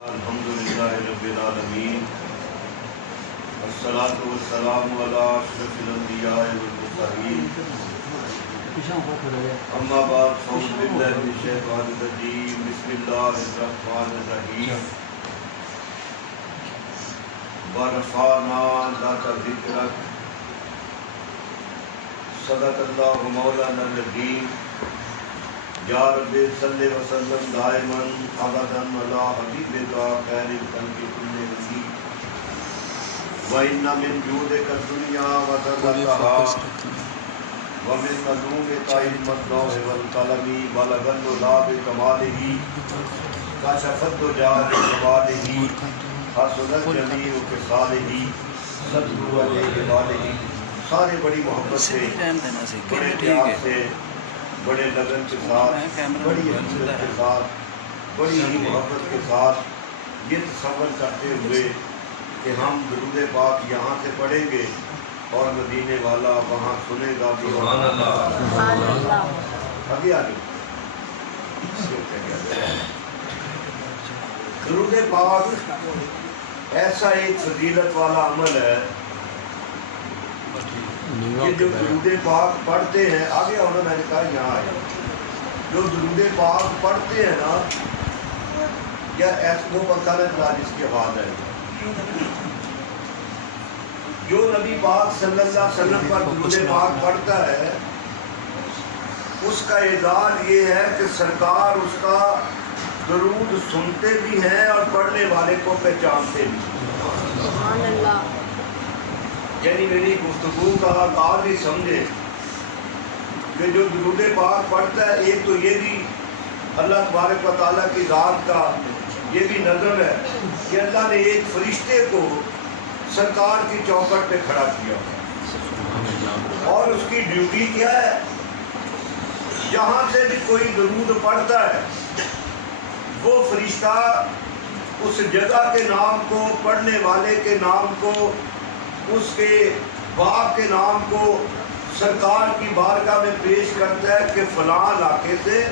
الحمدللہ رب العالمین والصلاة والسلام علی اشرف الانبیاء والمرسلین اما بعد فاعوذ باللہ من الشیطان الرجیم بسم اللہ الرحمن الرحیم ورفعنا لک ذکرک صدق اللہ مولانا العظیم یا رب صلی وسلم دائما ابدا علی حبیبک خیر الخلق کلہم وَإِنَّ مِن جُودِكَ الدُّنْيَا وَزَرَّتَهَا وَمِن عُلُومِكَ عِلْمَ اللَّوْحِ وَالْقَلَمِ بَلَغَ الْعُلَا بِكَمَالِهِ كَشَفَ الدُّجَى بِجَمَالِهِ حَسُنَتْ جَمِيعُ خِصَالِهِ صَلُّوا عَلَيْهِ وَآلِهِ سارے بڑی محبت سے بڑے پیار سے بڑے لگن کے ساتھ بڑی حسرت کے ساتھ بڑی ہی محبت کے ساتھ یہ تصور کرتے ہوئے کہ ہم درود پاک یہاں سے پڑھیں گے اور مدینے والا وہاں سنے گا بھی ابھی آگے درود پاک ایسا ایک فضیلت والا عمل ہے کہ جو درود پاک پڑھتے ہیں آگے انہوں نے کہا یہاں آئے جو درود پاک پڑھتے ہیں نا یا ایسا وہ پتہ نہیں جس کی آواز ہے جو نبی پاک صلی اللہ علیہ وسلم پر درود پاک پڑھتا ہے اس کا اعزاز یہ ہے کہ سرکار اس کا درود سنتے بھی ہیں اور پڑھنے والے کو پہچانتے بھی سبحان اللہ یعنی میری گفتگو کا آغاز ہی سمجھے کہ جو درود پاک پڑھتا ہے ایک تو یہ بھی اللہ تبارک و تعالیٰ کی ذات کا یہ بھی نظم ہے کہ اللہ نے ایک فرشتے کو سرکار کی چوکھٹ پہ کھڑا کیا اور اس کی ڈیوٹی کیا ہے جہاں سے بھی کوئی درود پڑھتا ہے وہ فرشتہ اس جگہ کے نام کو پڑھنے والے کے نام کو اس کے باپ کے نام کو سرکار کی بارگاہ میں پیش کرتا ہے کہ فلاں علاقے سے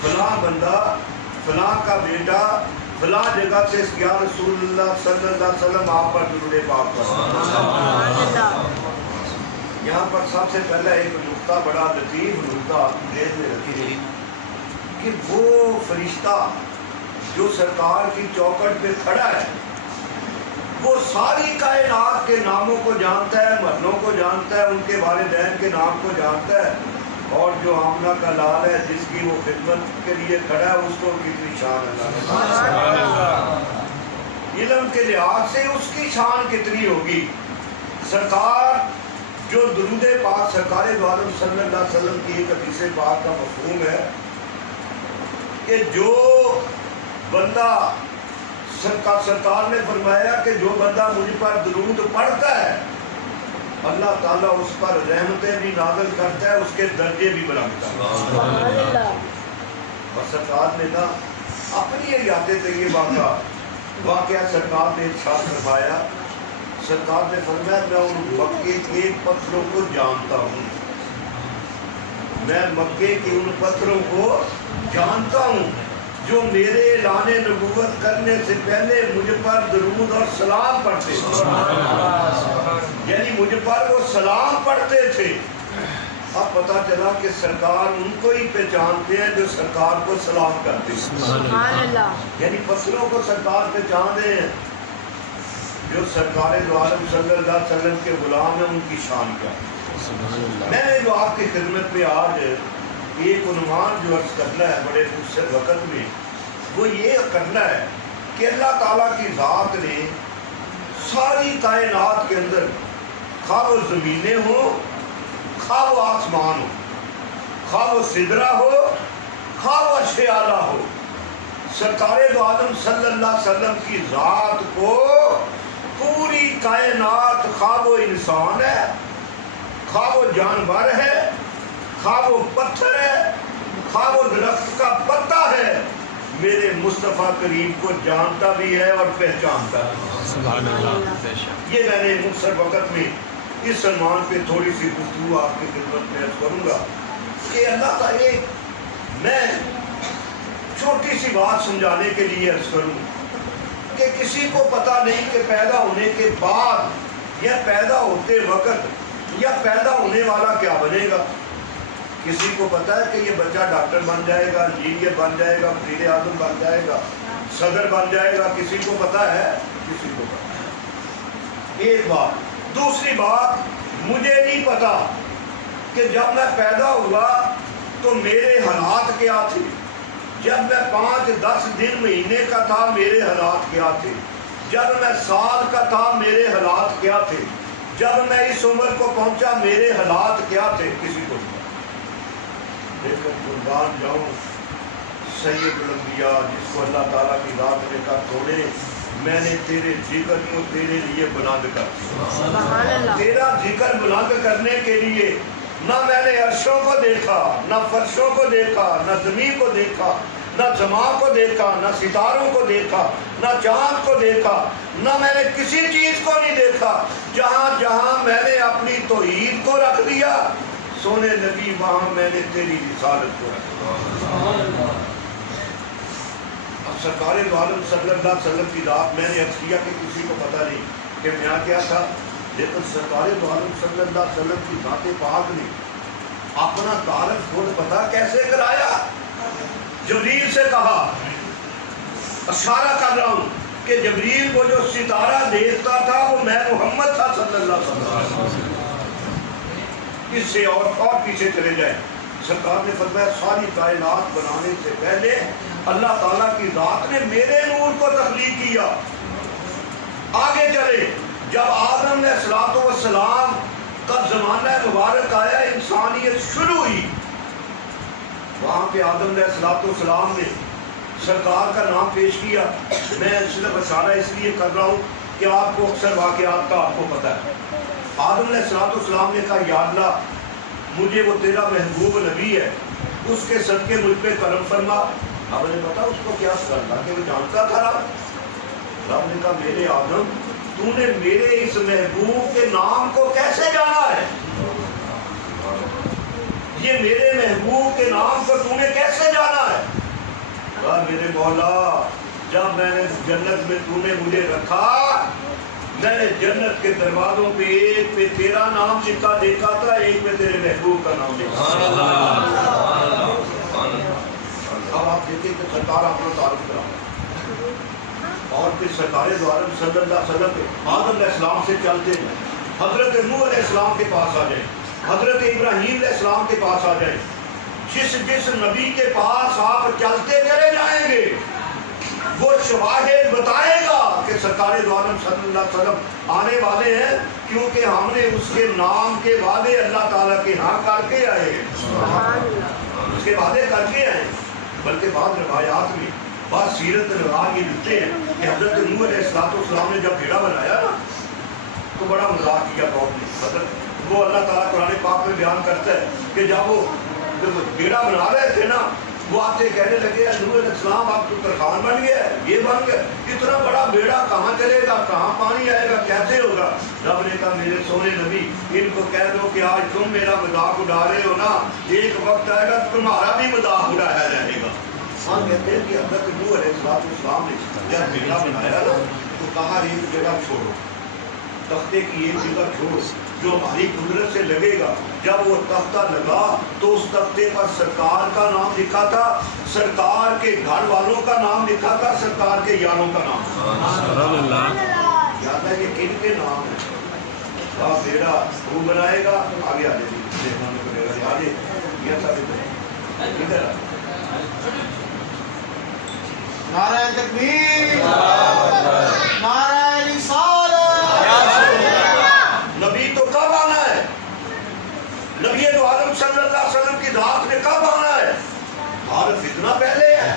فلاں بندہ فلاں کا بیٹا فلاں جگہ سے یا رسول اللہ صلی اللہ علیہ وسلم آپ پر درود پاک پڑھا یہاں پر سب سے پہلا ایک نقطہ بڑا لطیف نقطہ آپ کی ذہن میں رکھیے کہ وہ فرشتہ جو سرکار کی چوکھٹ پہ کھڑا ہے وہ ساری کائنات کے ناموں کو جانتا ہے مرنوں کو جانتا ہے ان کے والدین کے نام کو جانتا ہے اور جو آمنہ کا لال ہے جس کی وہ خدمت کے لیے کھڑا ہے اس کو کتنی شان اللہ علم کے لحاظ سے اس کی شان کتنی ہوگی سرکار جو درود پاک سرکار دو عالم صلی اللہ علیہ وسلم کی ایک حدیث پاک کا مفہوم ہے کہ جو بندہ سرکار نے فرمایا کہ جو بندہ مجھ پر درود پڑھتا ہے اللہ تعالیٰ اس پر رحمتیں بھی نازل کرتا ہے اس کے درجے بھی بلند کرتا ہے اور سرکار نے نا اپنی حیات طیبہ کا واقعہ سرکار نے ارشاد فرمایا سرکار نے فرمایا میں ان مکے کے پتھروں کو جانتا ہوں میں مکے کے ان پتھروں کو جانتا ہوں جو میرے اعلان نبوت کرنے سے پہلے مجھ پر درود اور سلام پڑھتے تھے یعنی مجھ پر وہ سلام پڑھتے تھے اب پتہ چلا کہ سرکار ان کو ہی پہچانتے ہیں جو سرکار کو سلام کرتے ہیں یعنی پتھروں کو سرکار پہچانتے ہیں جو سرکار دو عالم صلی اللہ علیہ وسلم کے غلام ہیں ان کی شان کا میں نے جو آپ کی خدمت میں آج ایک عنوان جو عرض کرنا ہے بڑے مختصر وقت میں وہ یہ کرنا ہے کہ اللہ تعالیٰ کی ذات نے ساری کائنات کے اندر خواہ وہ زمینیں ہوں خواہ وہ آسمان ہو خواہ وہ سدرہ ہو خواہ وہ عرش اعلیٰ ہو سرکار دو عالم صلی اللہ علیہ وسلم کی ذات کو پوری کائنات خواہ وہ انسان ہے خواہ وہ جانور ہے خواہ وہ پتھر ہے خواہ وہ درخت کا پتا ہے میرے مصطفیٰ کریم کو جانتا بھی ہے اور پہچانتا ہے سبحان اللہ یہ میں نے مختصر وقت میں اس عنوان پہ تھوڑی سی گفتگو آپ کی خدمت میں عرض کروں گا کہ اللہ تعالیٰ میں چھوٹی سی بات سمجھانے کے لیے عرض کروں کہ کسی کو پتہ نہیں کہ پیدا ہونے کے بعد یا پیدا ہوتے وقت یا پیدا ہونے والا کیا بنے گا. کسی کو پتہ ہے کہ یہ بچہ ڈاکٹر بن جائے گا, انجینئر بن جائے گا, وزیر اعظم بن جائے گا, صدر بن جائے گا. کسی کو پتہ ہے؟ کسی کو پتہ ہے. ایک بات. دوسری بات, مجھے نہیں پتا کہ جب میں پیدا ہوا تو میرے حالات کیا تھے, جب میں 5-10 دن مہینے کا تھا میرے حالات کیا تھے, جب میں سال کا تھا میرے حالات کیا تھے, جب میں اس عمر کو پہنچا میرے حالات کیا تھے. کسی کو نہیں. لیکن قربان جاؤں سید الانبیاء جس کو اللہ تعالیٰ کی ذات نے کہا توڑے, میں نے تیرے ذکر کو تیرے لیے بلند کر دیا. تیرا ذکر بلند کرنے کے لیے نہ میں نے عرشوں کو دیکھا, نہ فرشوں کو دیکھا, نہ زمین کو دیکھا, نہ زمان کو دیکھا, نہ ستاروں کو دیکھا, نہ چاند کو دیکھا, نہ میں نے کسی چیز کو نہیں دیکھا. جہاں جہاں میں نے اپنی توحید کو رکھ دیا سونے نبی وہاں میں نے تیری رسالت کو رکھ دیا. اب سرکار دو عالم صلی اللہ علیہ وسلم کی ذات میں نے عرض کیا کہ کسی کو پتہ نہیں کہ میں کیا تھا, لیکن سرکار دو عالم صلی اللہ علیہ وسلم کی ذات پاک نے اپنا تعارف خود پتہ کیسے کرایا. جبریل سے کہا, اشارہ کر رہا ہوں کہ جبریل وہ جو ستارہ دیکھتا تھا وہ میں محمد تھا صلی اللہ علیہ وسلم. اس سے اور پیچھے چلے جائیں. سرکار نے فرمایا ساری کائنات بنانے سے پہلے اللہ تعالیٰ کی ذات نے میرے نور کو تخلیق کیا. آگے چلے, جب آدم علیہ الصلوۃ والسلام کا زمانہ مبارک آیا, انسانیت شروع ہوئی, وہاں پہ آدم علیہ الصلوۃ والسلام نے سرکار کا نام پیش کیا. میں صرف اشارہ اس لیے کر رہا ہوں کہ آپ کو اکثر واقعات کا آپ کو پتہ ہے. آدم علیہ الصلوۃ والسلام نے کہا یا اللہ مجھے وہ تیرا محبوب نبی ہے اس کے صدقے مجھ پہ کرم فرما. اب نے پتا اس کو کیا کرنا کہ وہ جانتا تھا. رب نے کہا میرے آدم تو نے میرے اس محبوب کے نام کو کیسے جانا ہے, یہ میرے محبوب کے نام کو تو نے کیسے جانا ہے. کہا میرے مولا جب میں نے جنت میں تو نے مجھے رکھا میں نے جنت کے دروازوں پہ ایک پہ تیرا نام لکھا دیکھا تھا, ایک پہ تیرے محبوب کا نام لکھا. اب آپ دیکھیں کہ سرکار اپنا تعارف کرا اور پھر سرکار دو عالم صلی اللہ علیہ وسلم پہ آدم علیہ السلام سے چلتے ہیں, حضرت نوح علیہ السلام کے پاس آ جائیں, حضرت ابراہیم علیہ السلام کے پاس آ جائیں. جس نبی کے پاس آپ چلتے چلے جائیں گے وہ شواہد بتائے گا کہ سرکار دو عالم صلی اللہ علیہ وسلم آنے والے ہیں, کیونکہ ہم نے اس کے نام کے وعدے اللہ تعالیٰ کے ہاں کر کے آئے ہیں, اس کے وعدے کر کے آئے. بلکہ بعض روایات میں بعض سیرت روایات یہ لکھتے ہیں کہ حضرت نوح علیہ السلام نے جب بیڑا بنایا نا تو بڑا مذاق کیا قوم نے. مطلب وہ اللہ تعالیٰ قرآن پاک میں بیان کرتا ہے کہ جب وہ بیڑا بنا رہے تھے نا وہ آتے کہنے لگے نوح علیہ السلام آپ تو ترخان بن گیا ہے, یہ بن گیا, اتنا بڑا بیڑا کہاں چلے گا, کہاں پانی آئے گا, کیسے ہوگا. رب نے کہا میرے سونے نبی ان کو کہہ دو کہ آج تم میرا مذاق اڑا رہے ہو نا, ایک وقت آئے گا تمہارا بھی مذاق اڑایا جائے گا. ہم کہتے ہیں کہ حضرت نوح علیہ السلام نے جب بیڑا بنایا نا تو کہا ایک جگہ چھوڑو, تختے کی ایک جگہ چھوڑو جو ہماری قدرت سے لگے گا. جب وہ تختہ لگا تو اس تختے پر سرکار کا نام لکھا تھا, سرکار کے گھر والوں کا نام لکھا تھا, سرکار کے یاروں کا نام. یاد ہے یہ کن کے نام ہے. آپ بیڑا وہ بنائے گا, آگے آ جائے ادھر نعرہ تکبیر, نعرہ رسالت. نبی تو کب آنا ہے, نبی دو عالم صلی اللہ علیہ وسلم کی ذات نے کب آنا ہے. ہر فتنہ پہلے ہے.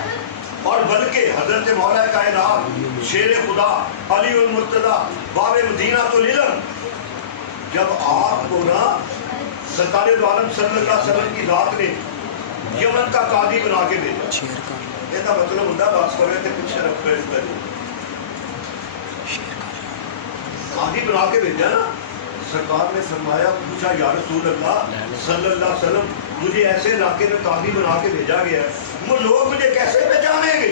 اور بلکہ حضرت مولا کائنات شیر خدا علی المرتضیٰ باب مدینہ العلم جب آپ کو نا سرکار دو عالم صلی اللہ علیہ وسلم کی ذات نے یمن کا قاضی بنا کے بھیجا. یہ کا مطلب ہوتا ہے بات کر رہے تھے کچھ رکھ پہ قاضی بنا کے بھیجا نا. سرکار نے فرمایا پوچھا یا رسول اللہ صلی اللہ علیہ وسلم مجھے ایسے علاقے میں قاضی بنا کے بھیجا گیا ہے, وہ لوگ مجھے کیسے پہچانیں گے.